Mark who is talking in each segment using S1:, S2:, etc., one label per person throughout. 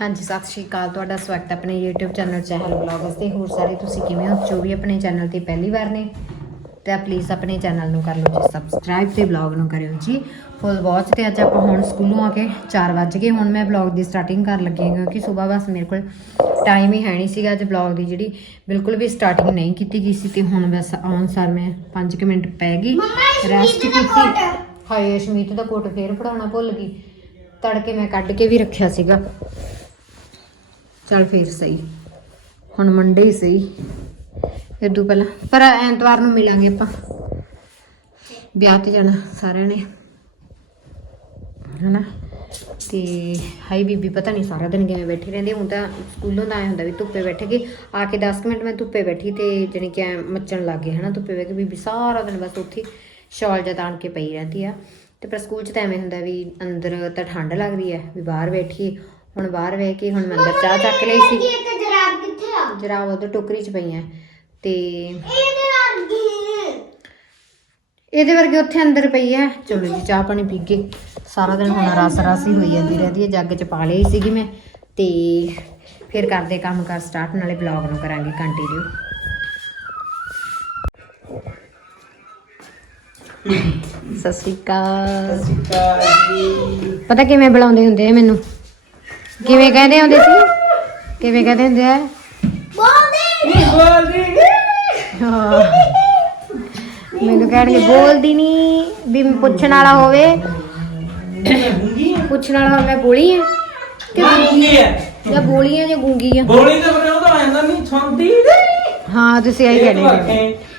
S1: ਹਾਂਜੀ ਸਤਿ ਸ਼੍ਰੀ ਅਕਾਲ। ਤੁਹਾਡਾ ਸਵਾਗਤ ਹੈ ਆਪਣੇ YouTube ਚੈਨਲ ਚਹਿਲ ਵਲੌਗਸ ਤੇ। ਹੋਰ ਸਾਰੇ ਤੁਸੀਂ ਕਿਵੇਂ ਹੋ? ਜੋ ਵੀ ਆਪਣੇ ਚੈਨਲ ਤੇ ਪਹਿਲੀ ਵਾਰ ਨੇ ਤਾਂ ਪਲੀਜ਼ ਆਪਣੇ ਚੈਨਲ ਨੂੰ ਕਰ ਲਓ ਜੀ ਸਬਸਕ੍ਰਾਈਬ ਤੇ ਵਲੌਗ ਨੂੰ ਕਰਿਓ ਜੀ। ਫੁੱਲ ਵਾਚ ਤੇ ਅੱਜ ਆਪਾਂ ਹੁਣ ਸਕੂਲੋਂ ਆ ਕੇ 4 ਵਜ ਗਏ। ਹੁਣ ਮੈਂ ਵਲੌਗ ਦੀ ਸਟਾਰਟਿੰਗ ਕਰਨ ਲੱਗੀ ਹਾਂ ਕਿਉਂਕਿ ਸਵੇਰ ਬਸ ਮੇਰੇ ਕੋਲ ਟਾਈਮ ਹੀ ਹੈ ਨਹੀਂ ਸੀਗਾ। ਅੱਜ ਵਲੌਗ ਦੀ ਜਿਹੜੀ ਬਿਲਕੁਲ ਵੀ ਸਟਾਰਟਿੰਗ ਨਹੀਂ ਕੀਤੀ ਗਈ ਸੀ ਤੇ ਹੁਣ ਬਸ ਆਉਣ ਸਾਰ ਮੈਂ 5 ਮਿੰਟ ਪੈ ਗਈ। ਰੈਸਟ ਕੀਤੀ। ਹਾਏ ਅਸ਼ਮੀਤ ਦਾ ਕੋਟ ਫੇਰ ਪੜਾਉਣਾ ਭੁੱਲ ਗਈ। ਤੜਕੇ ਮੈਂ ਕੱਢ ਕੇ ਵੀ ਰੱਖਿਆ ਸੀਗਾ। ਚੱਲ ਫੇਰ ਸਹੀ। ਹੁਣ ਮੰਡੇ ਹੀ ਸਹੀ। ਫਿਰ ਤੋਂ ਪਹਿਲਾਂ, ਪਰ ਐਤਵਾਰ ਨੂੰ ਮਿਲਾਂਗੇ ਆਪਾਂ। ਵਿਆਹ ਤੇ ਜਾਣਾ ਸਾਰਿਆਂ ਨੇ। ਹਨਾ? ਤੇ ਹਾਈ ਬੀਬੀ, ਪਤਾ ਨਹੀਂ ਸਾਰਾ ਦਿਨ ਕਿਵੇਂ ਬੈਠੀ ਰਹਿੰਦੀ। ਹੁਣ ਤਾਂ ਸਕੂਲੋਂ ਦਾ ਆਇਆ ਹੁੰਦਾ ਵੀ ਧੁੱਪੇ ਬੈਠ ਕੇ ਆ ਕੇ 10 ਕੁ ਮਿੰਟ ਮੈਂ ਧੁੱਪੇ ਬੈਠੀ ਤੇ ਜਾਣੀ ਕਿ ਮੱਚਣ ਲੱਗ ਗਏ, ਹਨਾ ਧੁੱਪੇ ਬੈਠ ਕੇ। ਬੀਬੀ ਸਾਰਾ ਦਿਨ ਬਸ ਉੱਥੇ ਹੀ ਸ਼ਾਲ ਜਿਹਾ ਤਾਣ ਕੇ ਪਈ ਰਹਿੰਦੀ ਆ। ਤੇ ਪਰ ਸਕੂਲ 'ਚ ਤਾਂ ਐਵੇਂ ਹੁੰਦਾ ਵੀ ਅੰਦਰ ਤਾਂ ਠੰਡ ਲੱਗਦੀ ਹੈ ਵੀ ਬਾਹਰ ਬੈਠੀਏ। ਹੁਣ ਬਾਹਰ ਬਹਿ ਕੇ ਹੁਣ ਮੈਂ ਅੰਦਰ ਚਾਹ ਚੱਕ ਲਈ ਸੀ।
S2: ਇੱਕ ਜਰਾਬ ਕਿੱਥੇ ਆ?
S1: ਜਰਾਬ ਉਧਰ ਟੋਕਰੀ 'ਚ ਪਈਆਂ ਤੇ
S2: ਇਹਦੇ ਵਰਗੀ
S1: ਇਹਦੇ ਵਰਗੇ ਉੱਥੇ ਅੰਦਰ ਪਈ ਹੈ ਚਲੋ ਜੀ ਚਾਹ ਪਾਣੀ ਪੀ ਕੇ ਸਾਰਾ ਦਿਨ ਹੁਣ ਰਸ ਰਸ ਹੀ ਹੋਈ ਜਾਂਦੀ ਰਹਿੰਦੀ ਹੈ ਜੱਗ 'ਚ ਪਾ ਲਈ ਸੀਗੀ ਮੈਂ। ਤੇ ਫਿਰ ਕਰਦੇ ਕੰਮ ਕਰ ਸਟਾਰਟ ਨਾਲੇ ਬਲੌਗ ਨੂੰ ਕਰਾਂਗੇ ਕੰਟੀਨਿਊ ਸਤਿ ਸ਼੍ਰੀ ਅਕਾਲ। ਪਤਾ ਕਿਵੇਂ ਬੁਲਾਉਂਦੇ ਹੁੰਦੇ ਆ ਮੈਨੂੰ? ਕਿਵੇਂ ਕਹਿੰਦੇ ਹੁੰਦੇ ਸੀ? ਕਿਵੇਂ ਕਹਿੰਦੇ ਹੁੰਦੇ ਆ?
S2: ਬੋਲਦੇ
S1: ਹਾਂ। ਮੈਨੂੰ ਕਹਿਣਗੇ ਬੋਲਦੀ ਨਹੀਂ ਵੀ ਪੁੱਛਣ ਵਾਲਾ ਹੋਵੇ। ਪੁੱਛਣ ਵਾਲਾ ਹੋਵੇ ਮੈਂ ਬੋਲੀ ਆ? ਕਿ
S3: ਗੂੰਗੀ ਹੈ
S1: ਜਾਂ ਬੋਲੀ ਆ? ਜਾਂ ਗੂੰਗੀ ਆ?
S3: ਬੋਲੀ ਤਾਂ ਬਰੇ ਉਹਦਾ ਆਇਆ ਨਹੀਂ ਸੁਣਦੀ।
S1: ਹਾਂ ਤੁਸੀਂ ਆਈ ਕਹਿੰਦੇ ਹੋ।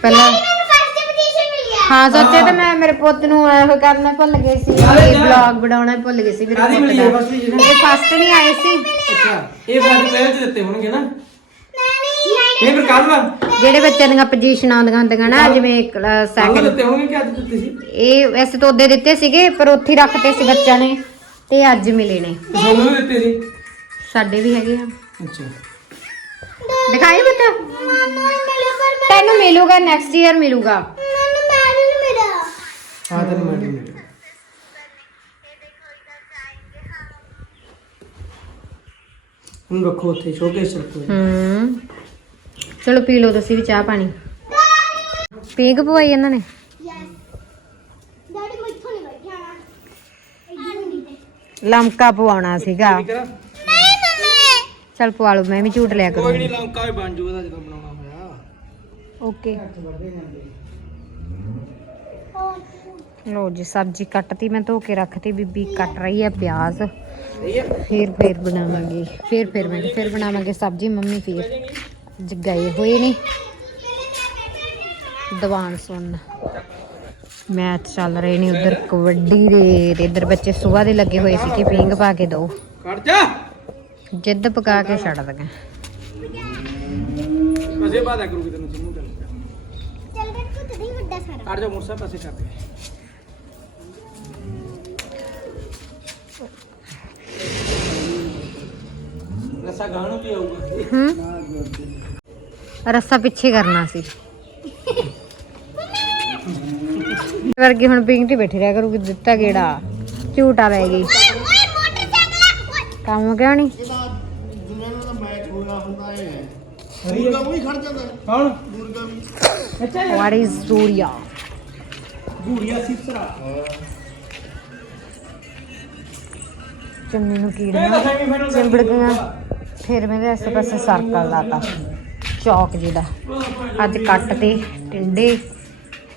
S1: ਪਹਿਲਾਂ
S2: ਮੈਨੂੰ ਫਸਟ ਪੋਜੀਸ਼ਨ ਮਿਲ ਗਿਆ
S1: ਹਾਂ ਸੱਚੇ ਤਾਂ ਮੈਂ ਮੇਰੇ ਪੁੱਤ ਨੂੰ ਇਹੋ ਕਰਨਾ ਭੁੱਲ ਗਈ ਸੀ। ਵਲੌਗ ਬਣਾਉਣਾ ਭੁੱਲ ਗਈ ਸੀ ਮੇਰੇ
S3: ਕਾਹਦੀ
S1: ਪੁੱਤ
S3: ਮਿਲੀ ਹੈ
S1: ਦਾ
S3: first?
S1: ਇਹ ਫਸਟ ਨਹੀਂ ਆਏ ਸੀ।
S3: ਅੱਛਾ ਇਹ ਬਾਅਦ ਪਹਿਲ ਚ ਦਿੱਤੇ ਹੋਣਗੇ ਨਾ। ਇਹ ਫਿਰ ਕੱਲ ਵਾ
S1: ਜਿਹੜੇ ਬੱਚਿਆਂ ਦੀਆਂ ਪੋਜੀਸ਼ਨ ਆਉਂਦੀਆਂ ਹੁੰਦੀਆਂ ਨਾ ਜਿਵੇਂ
S3: ਕੱਲ
S1: ਸੈਕਿੰਡ
S3: ਦਿੱਤੇ ਹੋਣਗੇ ਕਿ ਅੱਜ ਦਿੱਤੇ ਸੀ?
S1: ਇਹ ਵੈਸੇ ਤਾਂ ਉਹਦੇ ਦਿੱਤੇ ਸੀਗੇ ਪਰ ਉੱਥੇ ਹੀ ਰੱਖਤੇ ਸੀ ਬੱਚਿਆਂ ਨੇ ਤੇ ਅੱਜ ਮਿਲੇ ਨੇ।
S3: ਤੁਹਾਨੂੰ ਵੀ ਦਿੱਤੇ ਸੀ?
S1: ਸਾਡੇ ਵੀ ਹੈਗੇ ਆ।
S3: ਅੱਛਾ।
S1: ਦਿਖਾਈ
S2: ਪਰ
S1: ਤੈਨੂੰ ਮਿਲੂਗਾ ਨੈਕਸਟ ਈਅਰ ਮਿਲੂਗਾ।
S3: ਤੈਨੂੰ ਮੈਂ ਮਿਲਿਆ ਹੁਣ ਰੱਖੋ ਉੱਥੇ ਸ਼ੋਕੇਸ ਰੱਖੋ
S1: ਹੂੰ। ਚਲੋ ਪੀ ਲਓ ਤੁਸੀਂ ਵੀ ਚਾਹ ਪਾਣੀ। ਪੀਂਗ ਪਵਾਈ ਇਹਨਾਂ ਨੇ। ਲਮਕਾ ਪਵਾਉਣਾ ਸੀਗਾ। ਚਲ ਪਵਾ ਲਓ ਮੈਂ ਵੀ ਝੂਟ ਲਿਆ
S3: ਕੋਈ
S1: ਕਰੂੰ
S3: ਨਹੀਂ ਲੰਕਾ ਵੀ ਬਣ ਜੂਗਾ ਜਦੋਂ ਬਣਾਉਣਾ ਹੋਇਆ।
S1: ਓਕੇ। ਲੋ ਜੀ ਸਬਜ਼ੀ ਕੱਟਤੀ ਮੈਂ ਧੋ ਕੇ ਰੱਖਤੀ ਬੀਬੀ ਕੱਟ ਰਹੀ ਹੈ ਪਿਆਜ਼। ਫੇਰ ਫੇਰ ਬਣਾਵਾਂਗੇ ਫੇਰ ਫੇਰ ਮੈਂ ਫੇਰ ਬਣਾਵਾਂਗੇ ਸਬਜ਼ੀ ਮੰਮੀ ਫੇਰ ਅੱਜ ਗਏ ਹੋਏ ਨੇ। ਦੀਵਾਨ ਸੁਣ ਮੈਚ ਚੱਲ ਰਹੇ ਨੇ ਉਧਰ ਕਬੱਡੀ ਦੇ ਤੇ ਇੱਧਰ ਬੱਚੇ ਸਵੇਰ ਦੇ ਲੱਗੇ ਹੋਏ ਸੀ ਕਿ ਪਿੰਗ ਪਾ ਕੇ ਦੋ।
S3: ਕੱਟ ਜਾ।
S1: ਜਿੱਦ ਪਕਾ ਕੇ ਛੱਡ ਦਗਾ।
S3: ਪਾਸੇ ਬਾਦਾ ਕਰੂਗੀ ਤੈਨੂੰ ਸਮੂਹ ਚੱਲ
S2: ਚੱਲ ਬੈਠ ਤੂੰ ਤੇ ਵੱਡਾ ਸਾਰਾ।
S3: ਕੱਟ ਜਾ ਮੋਟਰਸਾਈਕਲ ਪਾਸੇ ਕਰ ਦੇ। ਰਸਾ ਗਾਣੂ ਵੀ ਆਊਗਾ।
S1: ਹੂੰ? ਰੱਸਾ ਪਿੱਛੇ ਕਰਨਾ ਸੀ। ਵਰਗੀ ਹੁਣ ਪਿੰਗ ਤੇ ਬੈਠੀ ਰਹਿ ਕਰੂਗੀ ਦਿੱਤਾ ਗੇੜਾ ਝੂਟਾ ਲੈ ਗਈ। ਕੰਮ ਕਿਉਂ ਨਹੀਂ
S3: ਕੌਣ? ਅੱਛਾ
S1: ਵਾਟ ਇਜ਼ ਸੂਰਿਆ
S3: ਗੂੜੀਆ ਸਿਸਰਾ
S1: ਚੁੰਨੀ ਨੂੰ ਕੀੜੀਆਂ ਚਿੰਬੜ ਗਈਆਂ। ਫਿਰ ਮੇਰੇ ਆਸੇ ਪਾਸੇ ਸਰਕਲ ਲਾਤਾ ਚੌਕ ਜਿਹਦਾ ਅੱਜ ਕੱਟ ਤੇ ਟਿੰਡੇ।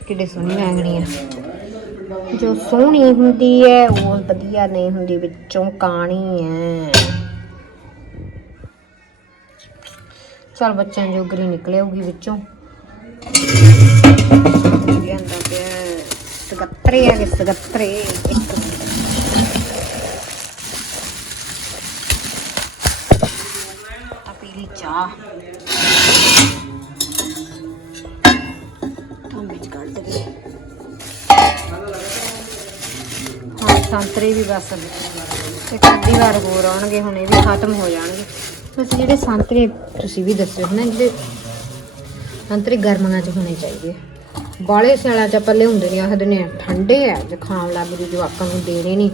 S1: ਕਿੱਡੇ ਸੋਹਣੀ ਮੈਂਗਣੀਆਂ ਜੋ ਸੋਹਣੀ ਹੁੰਦੀ ਹੈ ਉਹ ਵਧੀਆ ਨਹੀਂ ਹੁੰਦੀ, ਵਿੱਚੋਂ ਕਾਣੀ ਹੈ ਚਲ ਬੱਚਿਆਂ ਜੋਗਰੀ ਨਿਕਲੇਗੀ ਵਿੱਚੋਂ। ਲਿਆਂਦਾ ਪਿਆ ਸਗੱਤਰੇ ਆ ਸਗੱਤਰੇ। ਇੱਕ ਆ ਪੀਲੀ ਚਾਹ ਤੋਂ ਵਿੱਚ ਕੱਢ ਦੇ। ਹਾਂ, ਸੰਤਰੇ ਵੀ ਬਸ। ਇੱਕ ਅੱਧੀ ਵਾਰ ਹੋਰ ਆਉਣਗੇ, ਹੁਣ ਇਹ ਵੀ ਖਤਮ ਹੋ ਜਾਣਗੇ। ਬਸ ਜਿਹੜੇ ਸੰਤਰੇ, ਤੁਸੀਂ ਵੀ ਦੱਸਿਓ ਹਨਾ, ਜਿਹੜੇ ਸੰਤਰੇ ਗਰਮੀਆਂ 'ਚ ਹੋਣੇ ਚਾਹੀਦੇ ਬਾਲੇ ਸਿਆਲਾਂ 'ਚ ਆਪਾਂ ਲਿਆਉਂਦੇ ਨਹੀਂ ਆਖਦੇ ਨੇ ਠੰਡੇ ਆ ਜ਼ੁਕਾਮ ਲੱਗ ਜੂ, ਜਵਾਕਾਂ ਨੂੰ ਦੇਣੇ ਨਹੀਂ।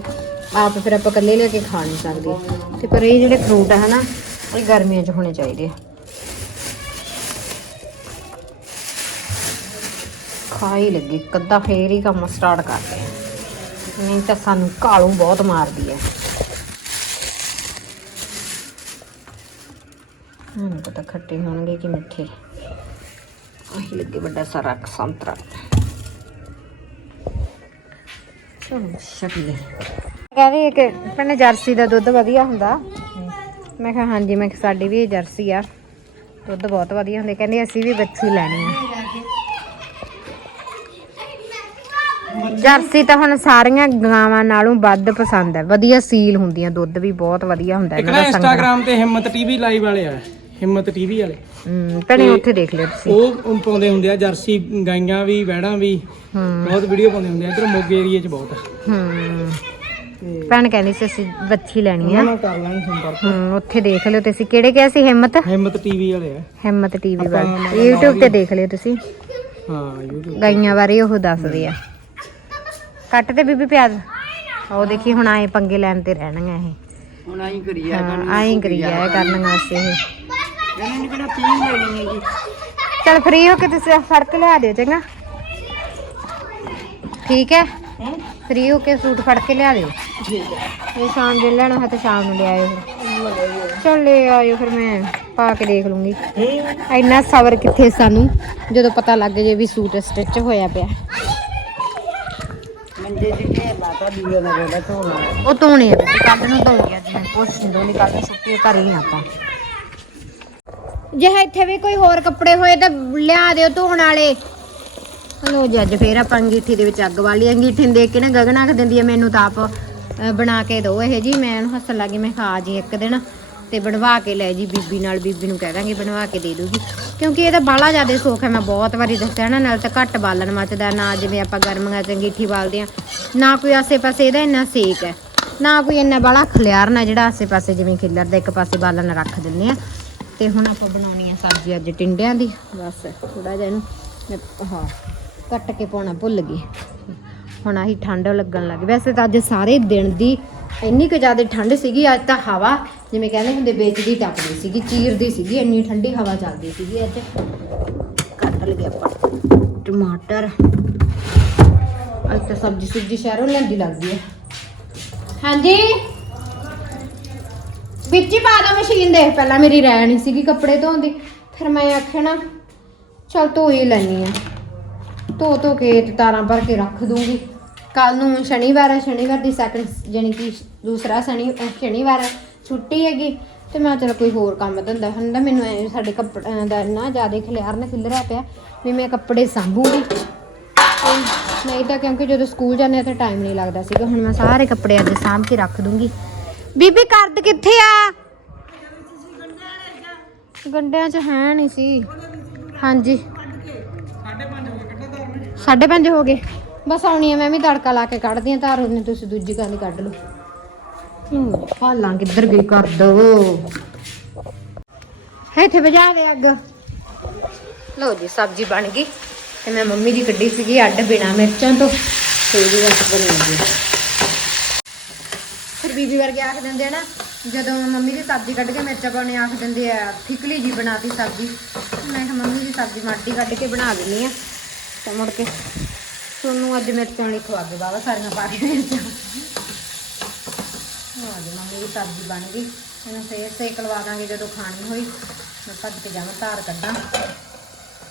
S1: ਆਪ ਫਿਰ ਆਪਾਂ ਇਕੱਲੇ ਲੈ ਕੇ ਖਾ ਨਹੀਂ ਸਕਦੇ। ਤੇ ਪਰ ਇਹ ਜਿਹੜੇ ਫਰੂਟ ਆ ਹਨਾ ਇਹ ਗਰਮੀਆਂ 'ਚ ਹੋਣੇ ਚਾਹੀਦੇ ਆ। ਖਾ ਲੱਗੀ, ਕੱਦਾ ਫੇਰ ਹੀ ਕੰਮ ਸਟਾਰਟ ਕਰਦੇ ਆ। ਨਹੀਂ ਤਾਂ ਸਾਨੂੰ ਕਾਲੂ ਬਹੁਤ ਮਾਰਦੀ ਹੈ ਹੁਣ ਪਤਾ ਖੱਟੇ ਹੋਣਗੇ ਕਿ ਮਿੱਠੇ। ਆਹੀ ਲੱਗੇ ਵੱਡਾ ਸਾਰਾ ਸੰਤਰਾ ਚਲੋ ਸ਼ਕਲੇ ਕਹਿ ਕਿ ਭੈਣੇ ਜਰਸੀ ਦਾ ਦੁੱਧ ਵਧੀਆ ਹੁੰਦਾ। ਮੈਂ ਕਿਹਾ ਹਾਂਜੀ ਮੈਂ ਕਿਹਾ ਸਾਡੀ ਵੀ ਜਰਸੀ ਆ। ਦੁੱਧ ਬਹੁਤ ਵਧੀਆ ਹੁੰਦੇ ਕਹਿੰਦੇ ਅਸੀਂ ਵੀ ਬੱਚੀ ਲੈਣੀ ਆ। ਜਰਸੀ ਤਾਂ ਹੁਣ ਸਾਰੀਆਂ ਗਾਵਾਂ ਨਾਲੋਂ ਵੱਧ ਪਸੰਦ ਹੈ ਵਧੀਆ ਸੀਲ ਹੁੰਦੀਆਂ ਦੁੱਧ ਵੀ ਬਹੁਤ ਵਧੀਆ ਹੁੰਦਾ ਇਹਨਾਂ ਦਾ ਸੰਘਣਾ।
S3: ਇੰਸਟਾਗ੍ਰam ਤੇ ਹਿੰਮਤ ਟੀਵੀ ਲਾਈਵ ਵਾਲੇ ਆ। ਹਿੰਮਤ ਟੀਵੀ ਵਾਲੇ।
S1: ਹਮ, ਭੈਣੇ ਉੱਥੇ ਦੇਖ ਲਿਓ ਤੁਸੀਂ।
S3: ਉਹ ਪਾਉਂਦੇ ਹੁੰਦੇ ਆ ਜਰਸੀ ਗਾਈਆਂ ਵੀ ਵਹਿੜਾਂ ਵੀ। ਬਹੁਤ ਵੀਡੀਓ ਪਾਉਂਦੇ ਹੁੰਦੇ ਆ। ਇਧਰ ਮੋਗੇ ਏਰੀਏ 'ਚ ਬਹੁਤ
S1: ਹਮ
S3: ਤੇ
S1: ਭੈਣ ਕਹਿੰਦੀ ਸੀ ਅਸੀਂ ਬੱਚੀ ਲੈਣੀ ਆ।
S3: ਉਹਨਾਂ ਨਾਲ ਕਰ ਲਾਂਗੇ ਸੰਪਰਕ।
S1: ਹਮ ਉੱਥੇ ਦੇਖ ਲਿਓ ਤੁਸੀਂ। ਕਿਹੜੇ ਕਿਹਾ ਸੀ? ਹਿੰਮਤ?
S3: ਹਿੰਮਤ ਟੀਵੀ ਵਾਲੇ ਆ।
S1: ਹਿੰਮਤ ਟੀਵੀ ਵਾਲੇ। YouTube ਤੇ ਦੇਖ ਲਿਓ ਤੁਸੀਂ।
S3: ਹਾਂ YouTube
S1: ਗਾਈਆਂ ਬਾਰੇ ਉਹ ਦੱਸਦੇ ਆ। ਕੱਟ ਤੇ ਬੀਬੀ ਪਿਆਜ਼। ਉਹ ਦੇਖੀ ਹੁਣ ਆਏ ਪੰਗੇ ਲੈਣ ਤੇ ਰਹਿਣਗੀਆਂ ਇਹ।
S3: ਹੁਣ ਆਈ ਕਰੀ
S1: ਹਾਂ ਆਏ ਕਰੀ ਜਾਇਆ ਕਰਨ ਵਾਸਤੇ ਇਹ।
S3: ਇਹਨਾਂ ਨੇ ਕਿਹੜਾ ਪੀਣ ਲੈਣੀ ਹੈਗੀ
S1: ਚਲ ਫ੍ਰੀ ਹੋ ਕੇ ਤੁਸੀਂ ਫੜ ਕੇ ਲਿਆ ਦਿਓ ਚੰਗਾ। ਠੀਕ ਹੈ? ਫ੍ਰੀ ਹੋ ਕੇ ਸੂਟ ਫੜ ਕੇ ਲਿਆ ਦਿਓ।
S3: ਠੀਕ ਹੈ।
S1: ਇਹ ਸ਼ਾਮ ਦੇ ਲੈਣਾ ਹੈ ਤਾਂ ਸ਼ਾਮ ਨੂੰ ਲਿਆਇਓ ਫਿਰ। ਚੱਲ ਲੈ ਆਇਓ ਫਿਰ ਮੈਂ ਪਾ ਕੇ ਦੇਖ ਲੂੰਗੀ। ਇੰਨਾ ਸਬਰ ਕਿੱਥੇ ਸਾਨੂੰ ਜਦੋਂ ਪਤਾ ਲੱਗ ਜੇ ਵੀ ਸੂਟ ਸਟਿਚ ਹੋਇਆ ਪਿਆ।
S3: ਮੰਜੇ ਮਾਤਾ ਧੋਣਾ।
S1: ਉਹ ਧੋਣੇ ਆ ਬੇਟੀ ਕੱਲ ਨੂੰ ਧੋਣੀ ਆ ਜਿਵੇਂ ਕੁਛ ਨਹੀਂ ਧੋਣੀ ਕੱਲ ਨੂੰ ਸੁੱਕੀ ਘਰ ਹੀ ਆਪਾਂ। ਜੇ ਇੱਥੇ ਵੀ ਕੋਈ ਹੋਰ ਕੱਪੜੇ ਹੋਏ ਤਾਂ ਲਿਆ ਦਿਓ ਧੋਣ ਵਾਲੇ। ਹਲੋ ਜੀ ਅੱਜ ਫੇਰ ਆਪਾਂ ਅੰਗੀਠੀ ਦੇ ਵਿੱਚ ਅੱਗ ਵਾਲੀ ਅੰਗੀਠੀ ਨੂੰ ਦੇਖ ਕੇ ਨਾ ਗਗਨ ਆਖ ਦਿੰਦੀ ਹੈ ਮੈਨੂੰ ਤਾਂ ਆਪ ਅਹ, ਬਣਾ ਕੇ ਦਿਓ ਇਹ ਜੀ ਮੈਂ ਇਹਨੂੰ ਹੱਸਣ ਲੱਗੀ ਮੈਂ ਖਾ ਜੀ ਇੱਕ ਦਿਨ ਤੇ ਬਣਵਾ ਕੇ ਲੈ ਜੀ ਬੀਬੀ ਨਾਲ ਬੀਬੀ ਨੂੰ ਕਹਿ ਦਾਂਗੇ ਬਣਵਾ ਕੇ ਦੇ ਦੂਗੀ। ਕਿਉਂਕਿ ਇਹਦਾ ਬਾਲਾ ਜ਼ਿਆਦਾ ਸੌਖ ਹੈ ਮੈਂ ਬਹੁਤ ਵਾਰੀ ਦੱਸਿਆ ਨਾ ਨਾਲ ਤਾਂ ਘੱਟ ਬਾਲਣ ਮੱਚਦਾ ਨਾ ਜਿਵੇਂ ਆਪਾਂ ਗਰਮੀਆਂ ਚ ਅੰਗੀਠੀ ਬਾਲਦੇ ਆ ਨਾ ਕੋਈ ਆਸੇ-ਪਾਸੇ ਇਹਦਾ ਇੰਨਾ ਸੇਕ ਹੈ ਨਾ ਕੋਈ ਇੰਨਾ ਬਾਲਾ ਖਲਿਆਰਨਾ ਜਿਹੜਾ ਆਸੇ-ਪਾਸੇ ਜਿਵੇਂ ਖਿੱਲਰਦਾ ਇੱਕ ਪਾਸੇ ਬਾਲਣ ਰੱਖ ਦਿੰਦੇ ਆ ਤੇ ਹੁਣ ਆਪਾਂ ਬਣਾਉਣੀ ਆ ਸਬਜ਼ੀ ਅੱਜ ਟਿੰਡਿਆਂ ਦੀ ਬਸ ਥੋੜਾ ਜਿਹਾ ਇਹਨੂੰ ਮੈਂ- ਹਾਂ। ਕੱਟ ਕੇ ਪਾਉਣਾ ਭੁੱਲ ਗਈ। ਹੁਣ ਆਹੀ ਠੰਡ ਲੱਗਣ ਲੱਗ ਵੈਸੇ ਤਾਂ ਅੱਜ ਸਾਰੇ ਦਿਨ ਦੀ ਇੰਨੀ ਕੁ ਜ਼ਿਆਦਾ ਠੰਡ ਸੀਗੀ, ਅੱਜ ਤਾਂ ਹਵਾ ਜਿਵੇਂ ਕਹਿੰਦੇ ਹੁੰਦੇ ਵੇਚਦੀ ਟੱਪਦੀ ਸੀਗੀ, ਚੀਰਦੀ ਸੀਗੀ, ਇੰਨੀ ਠੰਡੀ ਹਵਾ ਚੱਲਦੀ ਸੀਗੀ ਅੱਜ। ਕੱਟ ਲਗੇ ਆਪਾਂ। ਟਮਾਟਰ। ਅੱਜ ਤਾਂ ਸਬਜ਼ੀ ਸੁਬਜ਼ੀ ਸ਼ਹਿਰੋਂ ਲੈਂਦੀ ਲੱਗਦੀ ਹੈ। ਹਾਂਜੀ? ਵਿੱਚ ਹੀ ਪਾ ਦਾ ਮਸ਼ੀਨ ਦੇ ਪਹਿਲਾਂ ਮੇਰੀ ਰਹਿ ਨਹੀਂ ਸੀਗੀ ਕੱਪੜੇ ਧੋਣ ਦੀ। ਫਿਰ ਮੈਂ ਆਖਿਆ ਨਾ, ਚਲ ਧੋ ਹੀ ਲੈਣੀ ਆ ਧੋ ਧੋ ਕੇ ਤੇ ਤਾਰਾਂ ਭਰ ਕੇ ਰੱਖ ਦੂੰਗੀ। ਕੱਲ ਨੂੰ ਸ਼ਨੀਵਾਰ ਹੈ, ਸ਼ਨੀਵਾਰ ਦੀ ਸੈਕੰਡ ਜਾਨੀ ਕਿ ਦੂਸਰਾ ਸ਼ਨੀ, ਅਹ ਸ਼ਨੀਵਾਰ ਹੈ, ਛੁੱਟੀ ਹੈਗੀ। ਤੇ ਮੈਂ ਚਲ ਕੋਈ ਹੋਰ ਕੰਮ ਧੰਦਾ ਹੁੰਦਾ ਮੈਨੂੰ ਐ ਸਾਡੇ ਕੱਪੜਿਆਂ ਦਾ ਨਾ ਜ਼ਿਆਦਾ ਖਿਲਾਰ ਨਾ ਖਿਲਰਿਆ ਪਿਆ ਵੀ ਮੈਂ ਕੱਪੜੇ ਸਾਂਭੂਗੀ। ਨਹੀਂ ਤਾਂ ਕਿਉਂਕਿ ਜਦੋਂ ਸਕੂਲ ਜਾਂਦੇ ਆ ਤਾਂ ਟਾਈਮ ਨਹੀਂ ਲੱਗਦਾ ਸੀਗਾ। ਹੁਣ ਮੈਂ ਸਾਰੇ ਕੱਪੜੇ ਅੱਜ ਸਾਂਭ ਕੇ ਰੱਖ ਦੂੰਗੀ। ਬੀਬੀ ਕਰਦ ਕਿੱਥੇ ਆ? ਗੰਡਿਆਂ 'ਚ ਹੈ ਨਹੀਂ ਸੀ। ਹਾਂਜੀ। 5:30 ਹੋ ਗਏ ਬਸ ਆਉਣੀ ਆ, ਮੈਂ ਵੀ ਤੜਕਾ ਲਾ ਕੇ ਕੱਢਦੀ ਆ ਧਾਰ ਉਹਨੇ, ਤੁਸੀਂ ਦੂਜੀ ਗੱਲ ਕੱਢ ਲਓ। ਹੂੰ ਹਾਲਾਂ ਕਿੱਧਰ ਗਈ ਕਰ ਦੋ। ਇੱਥੇ ਵਜਾ ਦੇ ਅੱਗ। ਲਓ ਜੀ, ਸਬਜ਼ੀ ਬਣ ਗਈ। ਤੇ ਮੈਂ ਮੰਮੀ ਦੀ ਕੱਢੀ ਸੀਗੀ ਅੱਡ ਬਿਨਾ ਮਿਰਚਾਂ ਤੋਂ। ਤੇ ਇਹਦੀ ਬਸ ਬਣੀ ਗਈ ਫਿਰ ਬੀਬੀ ਵਰਗੇ ਆਖ ਦਿੰਦੇ ਨਾ ਜਦੋਂ ਮੰਮੀ ਦੀ ਸਬਜ਼ੀ ਕੱਢ ਕੇ ਮਿਰਚਾਂ ਪਾਉਣੇ ਆਖ ਦਿੰਦੇ ਆ ਠਿਕਲੀ ਜੀ ਬਣਾਤੀ ਸਬਜ਼ੀ। ਮੈਂ ਕਿਹਾ, ਮੰਮੀ ਦੀ ਸਬਜ਼ੀ ਮਾਟੀ ਕੱਢ ਕੇ ਬਣਾ ਦਿੰਨੀ ਆ। ਤੇ ਮੁੜ ਕੇ ਤੁਹਾਨੂੰ ਅੱਜ ਮਿਰਚਾਂ ਨਹੀਂ ਖਵਾ ਦੇ ਬਾਬਾ ਸਾਰੀਆਂ ਪਾ ਕੇ ਮਿਰਚਾਂ। ਹਾਂ ਜੀ ਮੰਮੀ ਦੀ ਸਬਜ਼ੀ ਬਣ ਗਈ। ਇਹਨੂੰ ਫੇਰ ਸੇਕ ਲਵਾ ਦਾਂਗੇ ਜਦੋਂ ਖਾਣੀ ਹੋਈ। ਮੈਂ ਭੱਜ ਕੇ ਜਾਵਾਂ, ਧਾਰ ਕੱਢਾਂ।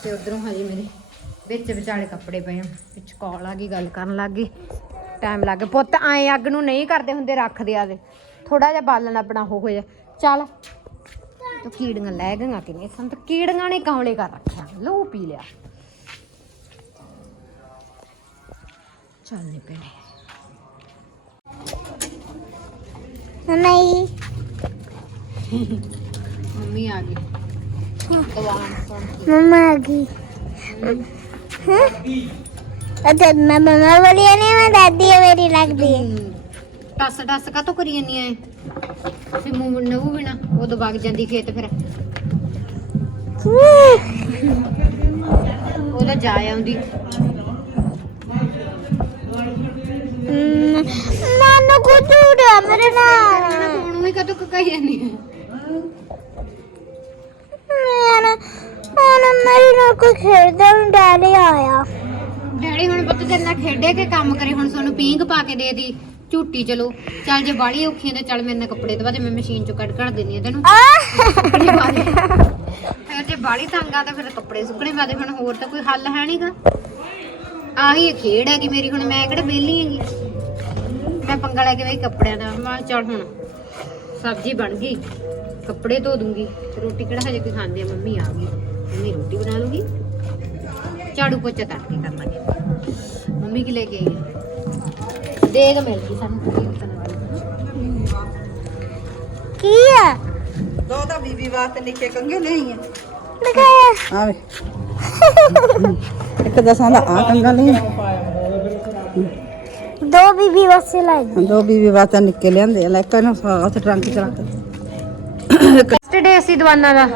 S1: ਤੇ ਉਧਰੋਂ ਹਜੇ ਮੇਰੇ ਵਿੱਚ ਵਿਚਾਲੇ ਕੱਪੜੇ ਪਏ ਆ। ਵਿੱਚ ਕਾਲ ਆ ਗਈ, ਗੱਲ ਕਰਨ ਲੱਗ ਗਈ। ਟਾਈਮ ਲੱਗ ਗਿਆ ਪੁੱਤ ਐ ਅੱਗ ਨੂੰ ਨਹੀਂ ਕਰਦੇ ਹੁੰਦੇ, ਰੱਖਦੇ ਆਦੇ ਥੋੜਾ ਜਿਹਾ ਬਾਲਣ ਆਪਣਾ ਹੋ ਹੋਇਆ। ਚੱਲ ਤੂੰ ਕੀੜੀਆਂ ਲੈ ਗਈਆਂ ਕਿਵੇਂ ਸੰਤ ਕੀੜੀਆਂ ਨੇ ਕੌਲੇ ਕਰ ਰੱਖਿਆ ਲਹੂ ਪੀ ਲਿਆ। ਚੱਲ ਨਹੀਂ ਪੈਣੇ ਮੰਮੀ। ਆ ਗਈ।
S2: ਮਮਾ ਆ ਗਈ। ਅੱਛਾ ਮੈਂ ਮਮਾ ਬੋਲੀ ਨਹੀਂ ਮੈਂ ਦਾਦੀ ਹੈ ਮੇਰੀ ਲੱਗਦੀ ਹੈ।
S1: ਟੱਸ ਟੱਸ ਕਾ ਕਰੀ ਜਾਂਦੀ ਐ? ਫੇ ਮੂੰਹ ਨਵੂ ਬਿਨਾ ਉਦੋਂ ਵਗ ਜਾਂਦੀ ਖੇਤ ਫਿਰ। ਉਹਦਾ ਜਾ ਆਉਂਦੀ।
S2: ਨਾਨੂ ਕੁਝ ਉੜਿਆ ਮੇਰੇ ਨਾਲ।
S1: ਹੁਣ ਵੀ ਕਦੋਂ ਕਕਾਈ ਜਾਂਦੀ ਹੈ
S2: ਮੈਂ ਹੁਣ ਮੇਰੇ ਨਾਲ ਕੋਈ ਖੇਡਦਾ ਡੈਡੀ ਆਇਆ।
S1: ਡੈਡੀ ਹੁਣ ਪੁੱਤ ਤੇਰੇ ਨਾਲ ਖੇਡੇ ਕੇ ਕੰਮ ਕਰੇ ਹੁਣ ਤੁਹਾਨੂੰ ਪੀਂਘ ਪਾ ਕੇ ਦੇ ਦੀ। ਝੂਟੀ ਚਲੋ। ਚੱਲ ਜੇ ਬਾਲੀ ਔਖੀਆਂ ਤੇ ਚੱਲ ਮੇਰੇ ਨਾਲ ਕੱਪੜੇ ਦਵਾ ਤੇ ਮੈਂ ਮਸ਼ੀਨ ਚੋਂ ਕੱਢ ਕੱਢ ਦਿੰਦੀ ਆ ਤੈਨੂੰ। ਕੱਪੜੇ ਪਾ ਦੇ। ਫਿਰ ਜੇ ਬਾਲੀ ਤੰਗ ਆ ਤਾਂ ਫਿਰ ਕੱਪੜੇ ਸੁੱਕਣੇ ਪਾ ਦੇ ਹੁਣ ਹੋਰ ਤਾਂ ਕੋਈ ਹੱਲ ਹੈ ਨਹੀਂਗਾ ਆਹੀ ਖੇਡ ਹੈਗੀ ਮੇਰੀ ਹੁਣ ਮੈਂ ਕਿਹੜਾ ਵਿਹਲੀ ਹੈਗੀ। ਮੈਂ ਪੰਗਾ ਲੈ ਕੇ ਬਈ ਕੱਪੜਿਆਂ ਦਾ ਮੈਂ ਚੱਲ ਹੁਣ ਸਬਜ਼ੀ ਬਣ ਗਈ ਕੱਪੜੇ ਧੋ ਦੂੰਗੀ ਰੋਟੀ ਕਿਹੜਾ ਹਜੇ ਕੋਈ ਖਾਂਦੇ ਆ ਮੰਮੀ ਆ ਗਈ। ਮੰਮੀ ਰੋਟੀ ਬਣਾ ਲੂਗੀ। ਝਾੜੂ ਪੋਚਾ ਕਰ ਲਾਂਗੇ। ਮੰਮੀ ਕੀ ਲੈ ਕੇ ਆਈ ਹੈ ਦੇਗ ਮਿਲ ਗਈ ਸਾਨੂੰ। ਕੀਰਤਨ ਵਾਲੀ
S2: ਕੀ ਆ?
S4: ਦੋ ਤਾਂ ਬੀਬੀ ਵਾਸਤੇ ਨਿੱਕੇ ਕੰਗੇ ਨਹੀਂ ਆ।
S2: ਦਿਖਾਇਆ।
S4: ਆਵੇ ਇੱਕ ਦਸਾਂ ਦਾ ਆ ਕੰਗਾ ਨਹੀਂ
S2: ਦੋ ਬੀਬੀ ਵਾਸਤੇ ਲਾਈ
S4: ਦੋ ਬੀਬੀ ਵਾਸਤੇ ਨਿੱਕੇ ਲਿਆਂਦੇ ਆ। ਲੈ ਕੇ ਨਾ ਸਾਥ ਟਰੰਕ ਚ ਰੱਖ।
S1: ਫਸਟ ਡੇ ਅਸੀਂ ਦਵਾਨਾਂ ਦਾ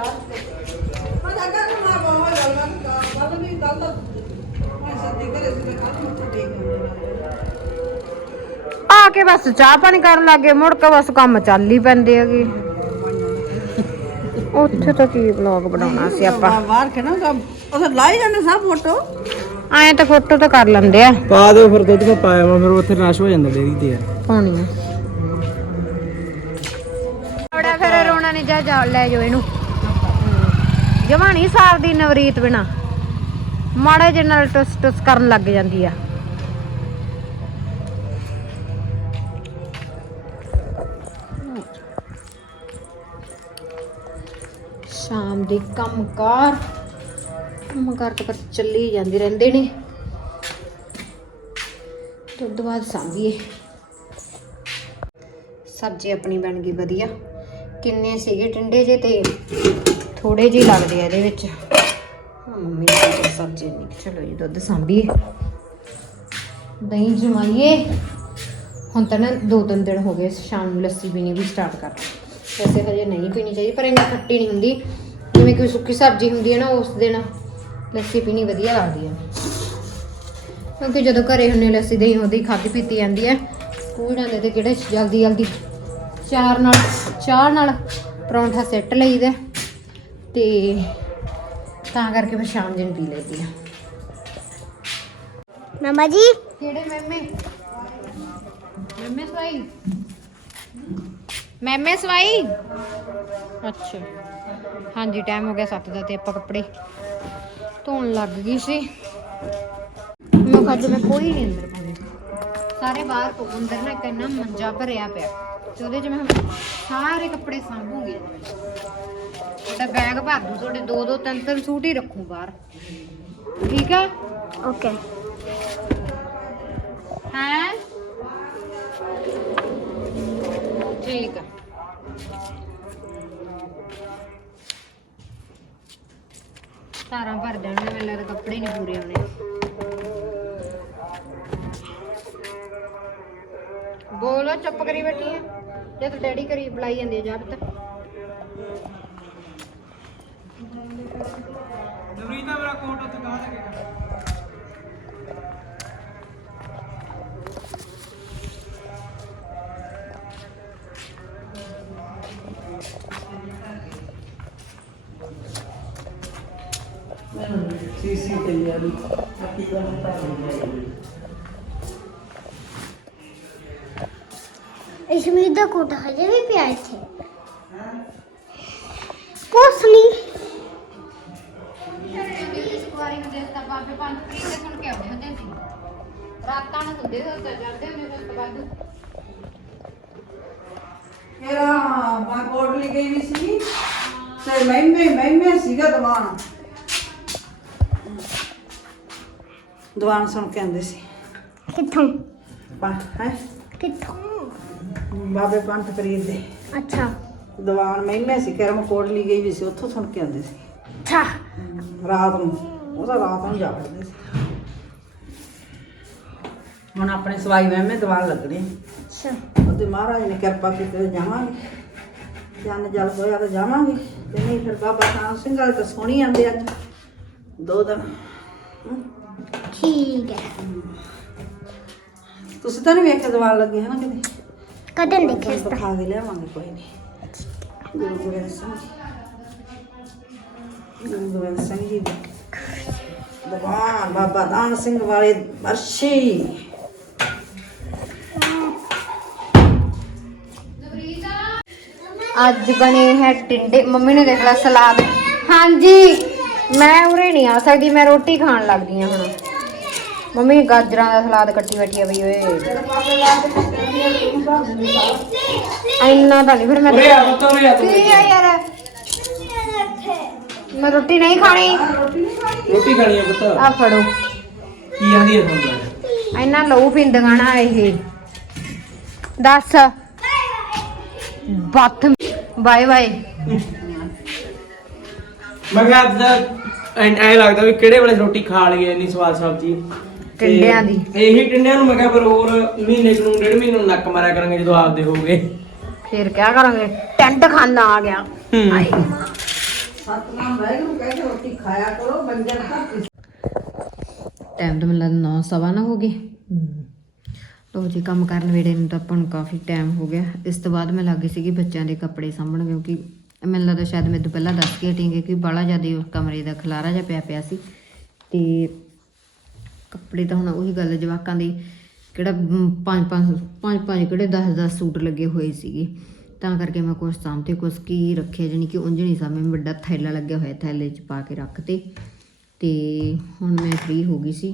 S1: ਆ ਕੇ ਬਸ ਚਾਹ ਪਾਣੀ ਕਰਨ ਲੱਗੇ ਮੁੜ ਕੇ ਬਸ ਕੰਮ ਚੱਲ ਹੀ ਪੈਂਦੇ ਹੈਗੇ। ਉੱਥੇ ਤਾਂ ਕੀ ਵਲੌਗ ਬਣਾਉਣਾ ਸੀ ਆਪਾਂ।
S4: ਬਾਹਰ ਕੇ ਨਾ ਉਹ ਲਾਈ ਜਾਂਦੇ ਸਭ ਫੋਟੋ
S1: ਐਂ ਤਾਂ ਫੋਟੋ ਤਾਂ ਕਰ ਲੈਂਦੇ ਆ।
S3: ਪਾ ਦਿਓ ਫਿਰ ਦੁੱਧ ਮੈਂ ਪਾਇਆ ਮੈਂ ਫਿਰ ਉੱਥੇ ਰਸ਼ ਹੋ ਜਾਂਦਾ ਡੇਰੀ ਤੇ ਯਾਰ
S1: ਪਾਉਣੀ ਆ। ਬੜਾ ਫਿਰ ਰੋਣਾ ਨਹੀਂ ਜਾ ਜਾ ਲੈ ਜਾਓ ਇਹਨੂੰ। ਜਵਾਨੀ ਸਾਰ ਦੀ ਨਵਰੀਤ ਬਿਨਾ। ਮਾੜੇ ਜਿਹੇ ਨਾਲ ਟੁਸ ਟੁਸ ਕਰਨ ਲੱਗ ਜਾਂਦੀ ਆ। ਸ਼ਾਮ ਦੇ ਕੰਮਕਾਰ ਕੰਮਕਾਰ ਤਾਂ ਪਰ ਚੱਲੀ ਜਾਂਦੇ ਰਹਿੰਦੇ ਨੇ। ਤੋਂ ਬਾਅਦ ਸਾਂਭੀਏ। ਸਬਜ਼ੀ ਆਪਣੀ ਬਣ ਗਈ ਵਧੀਆ। ਕਿੰਨੇ ਸੀਗੇ ਟਿੰਡੇ ਜੇ ਤੇ ਥੋੜੇ ਜਿਹੇ ਲੱਗਦੇ ਆ ਇਹਦੇ ਵਿੱਚ। ਮੰਮੀ ਨੇ ਸਬਜ਼ੀ ਨਹੀਂ ਚਲੋ ਜੀ, ਦੁੱਧ ਸਾਂਭੀਏ। ਦਹੀਂ ਜਮਾਈਏ। ਹੁਣ ਤਾਂ ਨਾ ਦੋ ਤਿੰਨ ਦਿਨ ਹੋ ਗਏ, ਸ਼ਾਮ ਨੂੰ ਲੱਸੀ ਪੀਣੀ ਵੀ ਸਟਾਰਟ ਕਰ ਵੈਸੇ ਹਜੇ ਨਹੀਂ ਪੀਣੀ ਚਾਹੀਦੀ ਪਰ ਇੰਨੀ ਖੱਟੀ ਨਹੀਂ ਹੁੰਦੀ। ਜਿਵੇਂ ਕੋਈ ਸੁੱਕੀ ਸਬਜ਼ੀ ਹੁੰਦੀ ਹੈ ਨਾ ਉਸ ਦਿਨ ਲੱਸੀ ਪੀਣੀ ਵਧੀਆ ਲੱਗਦੀ ਹੈ। ਕਿਉਂਕਿ ਜਦੋਂ ਘਰੇ ਹੁੰਨੇ ਲੱਸੀ ਦਹੀਂ ਉਹਦੀ ਖਾਦੀ ਪੀਤੀ ਜਾਂਦੀ ਹੈ। ਸਕੂਲ ਜਾਂਦੇ ਤੇ ਕਿਹੜੇ ਜਲਦੀ ਜਲਦੀ ਚਾਰ ਨਾਲ ਚਾਹ ਨਾਲ ਪਰੌਂਠਾ ਸੈੱਟ ਲਈਦਾ ਤੇ ਤਾਂ ਕਰਕੇ ਫਿਰ ਸ਼ਾਮ ਜਨ ਪੀ ਲੈਂਦੀ ਆ
S2: ਮਮਾ ਜੀ?
S1: ਕਿਹੜੇ ਮੈਮੇ? ਮੈਮੇ ਸਵਾਈ? ਮੈਮੇ ਸਵਾਈ? ਅੱਛਾ। ਹਾਂਜੀ ਟਾਈਮ ਹੋ ਗਿਆ 7 ਦਾ ਤੇ ਆਪਾਂ ਕੱਪੜੇ ਧੋਣ ਲੱਗ ਗਈ ਸੀ। ਮੈਂ ਅੱਜ ਮੈਂ ਕੋਈ ਨਹੀਂ ਅੰਦਰ ਪਾਉਂਦੀ। ਸਾਰੇ ਬਾਹਰ ਕੋ ਅੰਦਰ ਨਾ ਇੱਕ ਇੰਨਾ ਮੰਜਾ ਭਰਿਆ ਪਿਆ ਤੇ ਉਹਦੇ 'ਚ ਮੈਂ ਸਾਰੇ ਕੱਪੜੇ ਸਾਂਭੂਗੀ। ਉਹਦਾ ਬੈਗ ਭਰ ਦੂੰ ਤੁਹਾਡੇ ਦੋ ਦੋ ਤਿੰਨ ਤਿੰਨ ਸੂਟ ਹੀ ਰੱਖੂ ਬਾਹਰ। ਠੀਕ ਆ?
S2: ਓਕੇ
S1: ਹੈ? ਠੀਕ ਆ। ਤਾਰਾਂ ਭਰ ਦੇਣਗੇ, ਮੈਨੂੰ ਲੱਗਦਾ ਕੱਪੜੇ ਨਹੀਂ ਪੂਰੇ ਹੋਣੇ ਬੋਲੋ, ਚੁੱਪ ਕਰੀ ਬੈਠੀ ਹੈ ਜੇ ਡੈਡੀ ਕਰੀ ਬੁਲਾਈ ਜਾਂਦੀ ਹੈ ਜਾ ਪੁੱਤ।
S3: ਨਵਰੀਤਾ ਮੇਰਾ ਕੋਟ ਉੱਥੇ ਕਹਾਂ ਲੱਗੇਗਾ।
S1: ਸੀ ਤਾਂ ਬਾਬੇ ਪੰਜ ਤਰੀਕ ਦੇ ਸੁਣ ਕੇ ਆਉਂਦੇ ਹੁੰਦੇ ਸੀ ਰਾਤਾਂ ਨੂੰ ਹੁੰਦੇ ਸੀ ਤਾਂ ਜਾਂਦੇ ਹੁੰਦੇ ਸੀ ਉਸ ਤੋਂ ਬਾਅਦ
S4: ਮੇਰਾ ਮੈਂ ਕੋਟਲੀ ਗਈ ਵੀ ਸੀ। ਤੇ ਮਹਿਮੇ ਮਹਿਮੇ ਸੀਗਾ ਦਵਾਨ ਦਵਾਨ ਸੁਣ ਕੇ ਆਂਦੇ ਸੀ।
S2: ਕਿੱਥੋਂ?
S4: ਹੈ?
S2: ਕਿੱਥੋਂ?
S4: ਬਾਬੇ ਪੰਥ ਫਰੀਦ ਦੇ।
S2: ਅੱਛਾ।
S4: ਦੀਵਾਨ ਮਹਿਮੇ ਸੀ ਕਰਮ ਕੋਟਲੀ ਗਈ ਵੀ ਸੀ ਉੱਥੋਂ ਸੁਣ ਕੇ ਆਉਂਦੇ ਸੀ।
S2: ਅੱਛਾ।
S4: ਰਾਤ ਨੂੰ ਉਹਦਾ ਰਾਤ ਨੂੰ ਜਾਗਦੇ ਸੀ। ਹੁਣ ਆਪਣੇ ਸਵਾਈ ਮਹਿਮੇ ਦੀਵਾਨ ਲੱਗਣੇ।
S2: ਅੱਛਾ।
S4: ਉਹਦੇ ਮਹਾਰਾਜ ਨੇ ਕਿਰਪਾ ਕੀਤੀ ਤੇ ਜਾਵਾਂਗੇ। ਜਨ ਜਲ ਹੋਇਆ ਤਾਂ ਜਾਵਾਂਗੇ। ਤੇ ਨਹੀਂ ਫਿਰ ਬਾਬਾ ਖਾਨ ਸਿੰਘ ਵਾਲੇ ਤਾਂ ਸੋਹਣੀ ਆਂਦੇ ਅੱਜ ਦੋ ਦਿਨ ਹਮ,
S2: ਠੀਕ ਹੈ।
S4: ਤੁਸੀਂ ਤਾਂ ਨਹੀਂ ਵੇਖੇ ਦੀਵਾਨ ਲੱਗੇ ਹਨ ਕਿਤੇ?
S2: ਕਦੇ ਨਹੀਂ
S4: ਤੁਹਾਨੂੰ ਦਿਖਾ ਕੇ ਲਿਆਵਾਂਗੇ ਕੋਈ ਨਹੀਂ ਗੁਰੂ ਗੋਬਿੰਦ ਸਿੰਘ ਜੀ। ਗੁਰੂ ਗੋਬਿੰਦ ਸਿੰਘ ਜੀ ਦੀ। ਦੀਵਾਨ ਬਾਬਾ ਦਾਨ ਸਿੰਘ ਵਾਲੇ ਅਰਸ਼ੀ।
S1: ਅੱਜ ਬਣੇ ਹੈ ਟਿੰਡੇ। ਮੰਮੀ ਨੇ ਦੇਖ ਲਿਆ ਸਲਾਦ। ਹਾਂਜੀ ਮੈਂ ਉਰੇ ਨਹੀਂ ਆ ਸਕਦੀ ਮੈਂ ਰੋਟੀ ਖਾਣ ਲੱਗਦੀ ਆ ਹੁਣ। ਮੰਮੀ ਗਾਜਰਾਂ ਦਾ ਸਲਾਦ ਕੱਟੀ ਬੈਠੀ ਆ ਬਈ ਓਏ। ਇੰਨਾ ਤਾਂ ਨਹੀਂ ਫਿਰ ਮੈਂ
S3: ਉਰੇ ਆ ਪੁੱਤ ਉਰੇ ਆ ਤੂੰ।
S1: ਕੀ ਆ ਯਾਰ। ਮੈਂ ਰੋਟੀ ਨਹੀਂ ਖਾਣੀ।
S3: ਰੋਟੀ ਖਾਣੀ ਆ ਪੁੱਤ।
S1: ਆ ਫੜੋ।
S3: ਕੀ ਆਂਦੀ ਹੈ ਤੁਹਾਨੂੰ?
S1: ਇੰਨਾ ਲਹੂ ਪਿੰਦਗਾਣਾ ਇਹ। ਦੱਸ। ਬੱਤ। Bye bye.
S3: ਮੈਂ ਕਿਹਾ ਅੱਜ ਐ ਲੱਗਦਾ ਵੀ ਕਿਹੜੇ ਵੇਲੇ ਰੋਟੀ ਖਾ ਲਈਏ ਇੰਨੀ ਸਵਾਦ ਸਬਜ਼ੀ।
S1: ਟਿੰਡਿਆਂ ਦੀ।
S3: ਇਹੀ ਟਿੰਡਿਆਂ ਨੂੰ ਮੈਂ ਕਿਹਾ ਪਰ ਹੋਰ ਮਹੀਨੇ ਕੁ ਨੂੰ ਡੇਢ ਮਹੀਨੇ ਨੂੰ ਨੱਕ ਮਾਰਿਆ ਕਰਾਂਗੇ ਜਦੋਂ ਆਪਦੇ ਹੋਗੇ
S1: ਫਿਰ ਕਿਆ ਕਰਾਂਗੇ? ਟੈਂਟ ਖਾਨਾ ਆ ਗਿਆ।
S4: ਸਤਨਾਮ ਵਾਹਿਗੁਰੂ ਕਹਿ ਕੇ ਰੋਟੀ ਖਾਇਆ ਕਰੋ ਬੰਜਰ ਤੱਕ
S1: ਟਾਈਮ ਤਾਂ ਮੈਨੂੰ ਲੱਗਦਾ 9 ਸਵਾ ਨਾ ਹੋ ਗਏ। ਲੋ ਜੀ ਕੰਮ ਕਰਨ ਵੇਲੇ ਨੂੰ ਤਾਂ ਆਪਾਂ ਨੂੰ ਕਾਫੀ ਟਾਈਮ ਹੋ ਗਿਆ। ਇਸ ਤੋਂ ਬਾਅਦ ਮੈਂ ਲੱਗੀ ਸੀਗੀ ਬੱਚਿਆਂ ਦੇ ਕੱਪੜੇ ਸਾਂਭਣ ਕਿਉਂਕਿ ਮੈਨੂੰ ਲੱਗਦਾ ਸ਼ਾਇਦ ਮੇਰੇ ਤੋਂ ਪਹਿਲਾਂ ਦੱਸ ਕੇ ਹਟੀਂਗੇ ਕਿ ਬਾਲਾ ਜ਼ਿਆਦਾ ਉਸ ਕਮਰੇ ਦਾ ਖਲਾਰਾ ਜਿਹਾ ਪਿਆ ਪਿਆ ਸੀ। ਤੇ ਕੱਪੜੇ ਤਾਂ ਹੁਣ ਉਹੀ ਗੱਲ ਜਵਾਕਾਂ ਦੀ ਕਿਹੜਾ ਪੰਜ ਪੰਜ ਪੰਜ ਪੰਜ ਕਿਹੜੇ 10 10 ਸੂਟ ਲੱਗੇ ਹੋਏ ਸੀਗੇ। ਤਾਂ ਕਰਕੇ ਮੈਂ ਕੁਛ ਸਾਂਭਤੇ ਕੁਛ ਕੀ ਰੱਖਿਆ ਜਾਣੀ ਕਿ ਉਂਝ ਨਹੀਂ ਵੱਡਾ ਥੈਲਾ ਲੱਗਿਆ ਹੋਇਆ ਥੈਲੇ 'ਚ ਪਾ ਕੇ ਰੱਖਤੇ ਤੇ। ਹੁਣ ਮੈਂ ਫ੍ਰੀ ਹੋ ਗਈ ਸੀ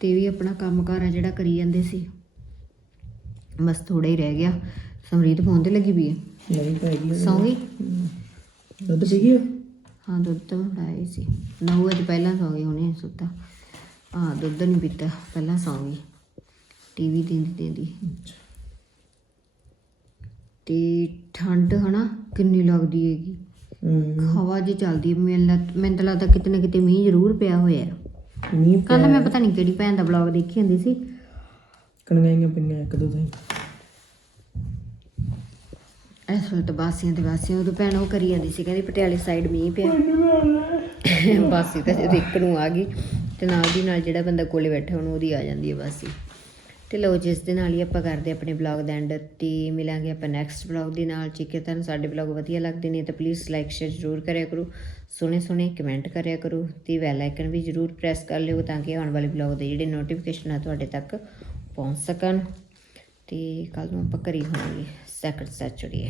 S1: ਤੇ ਵੀ ਆਪਣਾ ਕੰਮ ਕਾਰ ਆ ਜਿਹੜਾ ਕਰੀ ਜਾਂਦੇ ਸੀ। ਬਸ ਥੋੜਾ ਹੀ ਰਹਿ ਗਿਆ। ਸਮਰੀਤ ਫੋਨ ਤੇ ਲੱਗੀ ਵੀ ਹੈ
S3: ਨਹੀਂ ਪੈ ਗਈ
S1: ਸੌਂ ਗਈ?
S3: ਦੁੱਧ ਪੀ ਗਈ
S1: ਹਾਂ ਦੁੱਧ ਤਾਂ ਫੜਾਇਆ ਸੀ। ਨਹੁੰ ਅੱਜ ਪਹਿਲਾਂ ਸੌਂ ਗਈ ਹੁਣੇ ਸੁੱਤਾ। ਹਾਂ ਦੁੱਧ ਨਹੀਂ ਪੀਤਾ ਪਹਿਲਾਂ ਸੌਂ ਗਈ। ਟੀਵੀ ਦਿੰਦੀ ਦਿੰਦੀ। ਤੇ ਠੰਡ ਹਨਾ ਕਿੰਨੀ ਲੱਗਦੀ ਹੈਗੀ। ਹਵਾ ਜੀ ਚੱਲਦੀ ਹੈ ਮੈਨੂੰ ਤਾਂ ਲੱਗਦਾ ਕਿਤੇ ਨਾ ਕਿਤੇ ਮੀਂਹ ਜ਼ਰੂਰ ਪਿਆ ਹੋਇਆ।
S3: ਮੀਂਹ
S1: ਕੱਲ ਮੈਂ ਪਤਾ ਨਹੀਂ ਕਿਹੜੀ ਭੈਣ ਦਾ ਬਲੌਗ ਦੇਖੀ ਹੁੰਦੀ ਸੀ।
S3: ਕਣਗਾਈਆਂ ਪਈਆਂ ਇੱਕ ਦੋ ਤਾਂ
S1: ਇਸ ਵੇਲੇ ਤਾਂ ਬਾਸੀਆਂ ਤੇ ਬਾਸੀਆਂ ਉਦੋਂ ਭੈਣ ਉਹ ਕਰੀ ਜਾਂਦੀ ਸੀ ਕਹਿੰਦੀ ਪਟਿਆਲੇ ਸਾਈਡ ਮੀਂਹ ਪਿਆ। ਬਾਸੀ ਤਾਂ ਇੱਕ ਨੂੰ ਆ ਗਈ। ਤੇ ਨਾਲ ਦੀ ਨਾਲ ਜਿਹੜਾ ਬੰਦਾ ਕੋਲੇ ਬੈਠਾ ਉਹਨੂੰ ਉਹਦੀ ਆ ਜਾਂਦੀ ਹੈ ਬਸ ਹੀ ਤੇ ਲਓ ਜਿਸ ਦੇ ਨਾਲ ਹੀ ਆਪਾਂ ਕਰਦੇ ਆਪਣੇ ਬਲੌਗ ਦਾ ਐਂਡ ਤੇ ਮਿਲਾਂਗੇ ਆਪਾਂ ਨੈਕਸਟ ਬਲੌਗ ਦੇ ਨਾਲ। ਜੇਕਰ ਤੁਹਾਨੂੰ ਸਾਡੇ ਬਲੌਗ ਵਧੀਆ ਲੱਗਦੇ ਨੇ ਤਾਂ ਪਲੀਜ਼ ਲਾਈਕ ਸ਼ੇਅਰ ਜ਼ਰੂਰ ਕਰਿਆ ਕਰੋ। ਸੋਹਣੇ ਸੋਹਣੇ ਕਮੈਂਟ ਕਰਿਆ ਕਰੋ ਤੇ ਬੈਲ ਆਈਕਨ ਵੀ ਜ਼ਰੂਰ ਪ੍ਰੈਸ ਕਰ ਲਿਓ ਤਾਂ ਕਿ ਆਉਣ ਵਾਲੇ ਬਲੌਗ ਦੇ ਜਿਹੜੇ ਨੋਟੀਫਿਕੇਸ਼ਨ ਆ ਤੁਹਾਡੇ ਤੱਕ ਪਹੁੰਚ ਸਕਣ। ਤੇ ਕੱਲ ਨੂੰ ਆਪਾਂ ਘਰੀ ਹੋਵਾਂਗੇ। Second Saturday